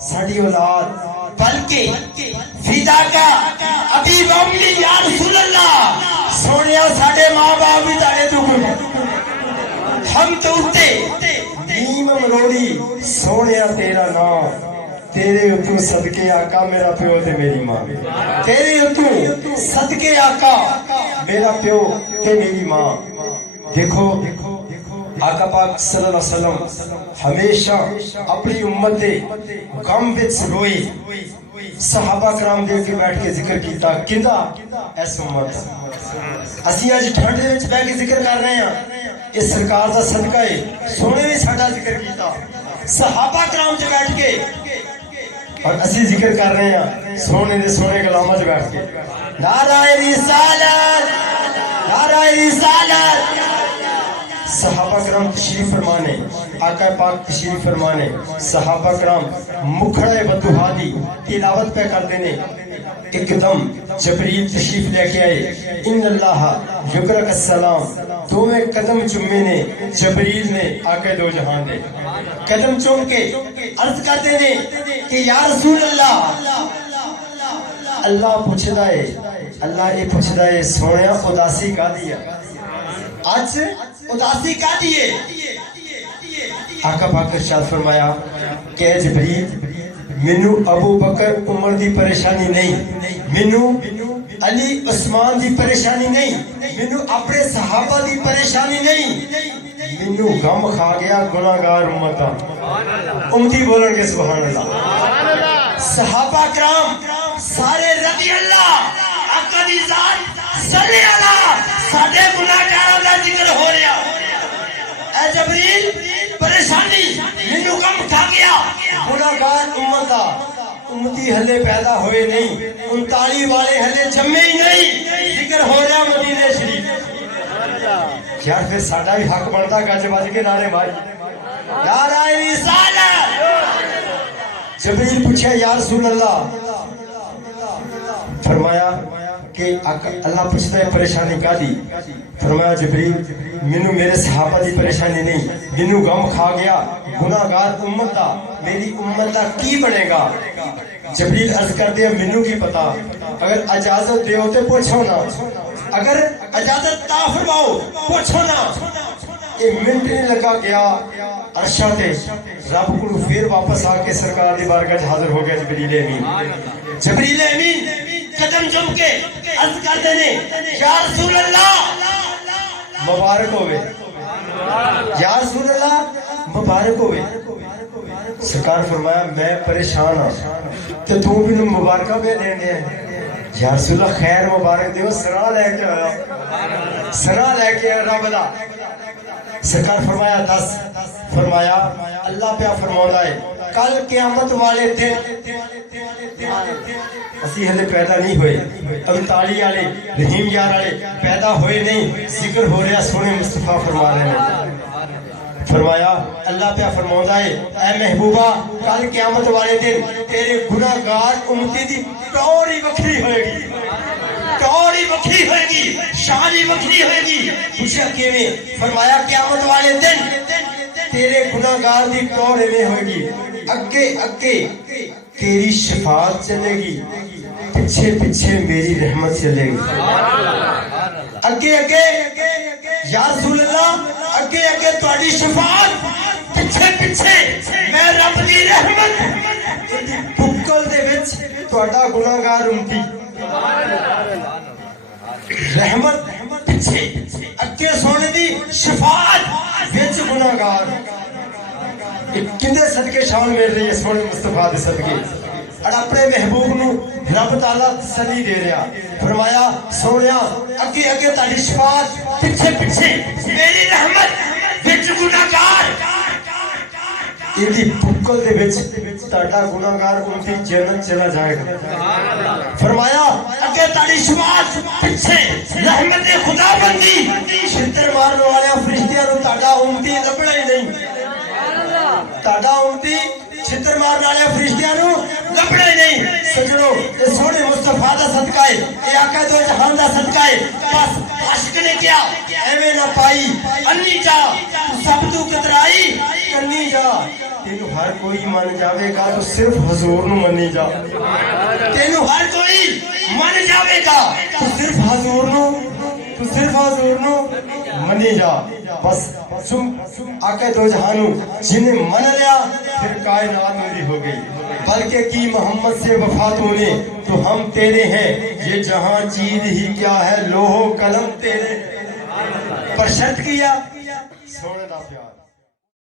ساڈی اولاد بلکہ فدا کا ابھی باملی یا رسول اللہ سونیا ساڈے ماں باپ بھی تاڑے دکھ ہم تو اٹھتے نیم مروڑی سونیا تیرا نام تیرے اتو صدقے آقا میرا پیو تے میری ماں تیرے اتو صدقے آقا میرا پیو تے میری ماں دیکھو آقا پاک صلی اللہ علیہ وسلم ہمیشہ اپنی امت دے غم وچ روئی صحابہ کرام دے کے بیٹھ کے ذکر کیتا کیندا اس امت اسی اج ٹھنڈ دے وچ بیٹھ کے ذکر کر رہے ہیں اس سرکار دا صدقہ ہے سونے بھی ساڈا ذکر کیتا صحابہ کرام جو بیٹھ کے اور اسی ذکر کر رہے ہیں سونے دے سونے کلامہ جو بیٹھ کے نعرہ رسالت نعرہ رسالت صحابہ کرام تشریف فرمانے آقا پاک تشریف فرمانے صحابہ کرام مکھڑے بدوہا دی تلاوت پہ کر دینے ایک دم جبریل تشریف لے کے آئے ان اللہ یقرک السلام دوویں قدم چمے نے جبریل نے آقا دو جہان دے قدم چوم کے عرض کر دینے کہ یا رسول اللہ اللہ پوچھدا ہے اللہ یہ پوچھدا ہے سونیا اداسی کا دیا آج اداسی کا دیے آقا پاک ارشاد فرمایا کہ جبریل منو ابو بکر عمر دی پریشانی نہیں منو علی عثمان دی پریشانی نہیں منو اپنے صحابہ دی پریشانی نہیں منو غم کھا گیا گناہگار امت امتی بولن کے سبحان اللہ صحابہ کرام سارے رضی اللہ آقا دی ذات صلی اللہ ساڈے گناہگاراں دا ذکر ہو رہا اے جبریل پریشانی مینوں کم کھا گیا گناہگار امت دا امتی ہلے پیدا ہوئے نہیں 39 والے ہلے جمے ہی نہیں ذکر ہو رہا مدینے شریف یار پھر ساڈا بھی حق بنتا گج بج کے نعرے ماری نعرہ رسالت جبریل پوچھا یا رسول اللہ فرمایا کہ اللہ پوچھتا ہے پریشانی کا دی فرمایا جبریل منو میرے صحابہ دی پریشانی نہیں منو غم کھا گیا گناہگار امت دا میری امت دا کی بنے گا جبریل عرض کر دیا منو کی پتا اگر اجازت دے ہوتے پوچھو نا اگر اجازت تا فرماؤ پوچھو نا یہ منٹ نہیں لگا گیا عرشہ تے رب کو پھر واپس آ کے سرکار دی بارگاہ حاضر ہو گیا جبریل امین قدم جم کے عرض کر دینے یا رسول اللہ مبارک ہوئے یا رسول اللہ مبارک ہوئے سرکار فرمایا میں پریشان ہوں تو تم بھی مبارکہ بھی دیں گے یا رسول اللہ خیر مبارک دیو سرا لے کے آیا سرا لے کے آیا رب دا سرکار فرمایا دس فرمایا اللہ پہ فرمانا ہے کل قیامت والے دن اسی ہلے پیدا نہیں ہوئے 39 والے رحیم یار والے پیدا ہوئے نہیں ذکر ہو رہا سونے مصطفیٰ فرما رہے ہیں فرمایا اللہ پہ فرماؤں ہے اے محبوبہ کل قیامت والے دن تیرے گناہگار امتی دی ٹوری وکھری ہوئے گی ٹوری وکھری ہوئے گی شانی وکھری ہوئے گی پوچھا کیویں فرمایا قیامت والے دن تیرے گناہگار دی ٹوری میں ہوئے گی اگے اگے تیری شفاعت چلے گی پیچھے پیچھے میری رحمت چلے گی اگے اگے یا رسول اللہ اگے اگے تہاڈی شفاعت پیچھے پیچھے میں رب دی رحمت بکل دے وچ تہاڈا گناہگار امتی رحمت پیچھے اگے سونے دی شفاعت وچ گناہگار کندے صدقے شامل مل رہی ہے سونے مصطفیٰ دے صدقے اور اپنے محبوب نو رب تعالیٰ تسلی دے رہا فرمایا سونیا اگے اگے تہاڈی شفاعت پیچھے پیچھے میری رحمت وچ گناہگار ایدی بکل دے وچ تہاڈا گناہگار امتی جنت چلا جائے گا فرمایا اگے تہاڈی شفاعت پیچھے رحمت خدا بندی چھتر مارنے والے فرشتیاں نو تہاڈا امتی لبنا ہی نہیں تہاڈا امتی چھتر مارنے والے فرشتیاں نو لبنا ہی نہیں سجڑو یہ سونے مصطفیٰ دا صدقہ ہے یہ آقا دو جہان دا صدقہ ہے بس عشق نے کیا ایویں نہ پائی انی جا سب تو کترائی کرنی جا تینو ہر کوئی من جاوے گا تو صرف حضور نو منی جا تینو ہر کوئی من جاوے گا تو صرف حضور نو منی جا بس سم آقا دو جہانو جنہیں من لیا پھر کائنات میری ہو گئی بلکہ کی محمد سے وفا تو نے تو ہم تیرے ہیں یہ جہاں چیز ہی کیا ہے لوہ قلم تیرے پر شرط کیا سونے دا پیار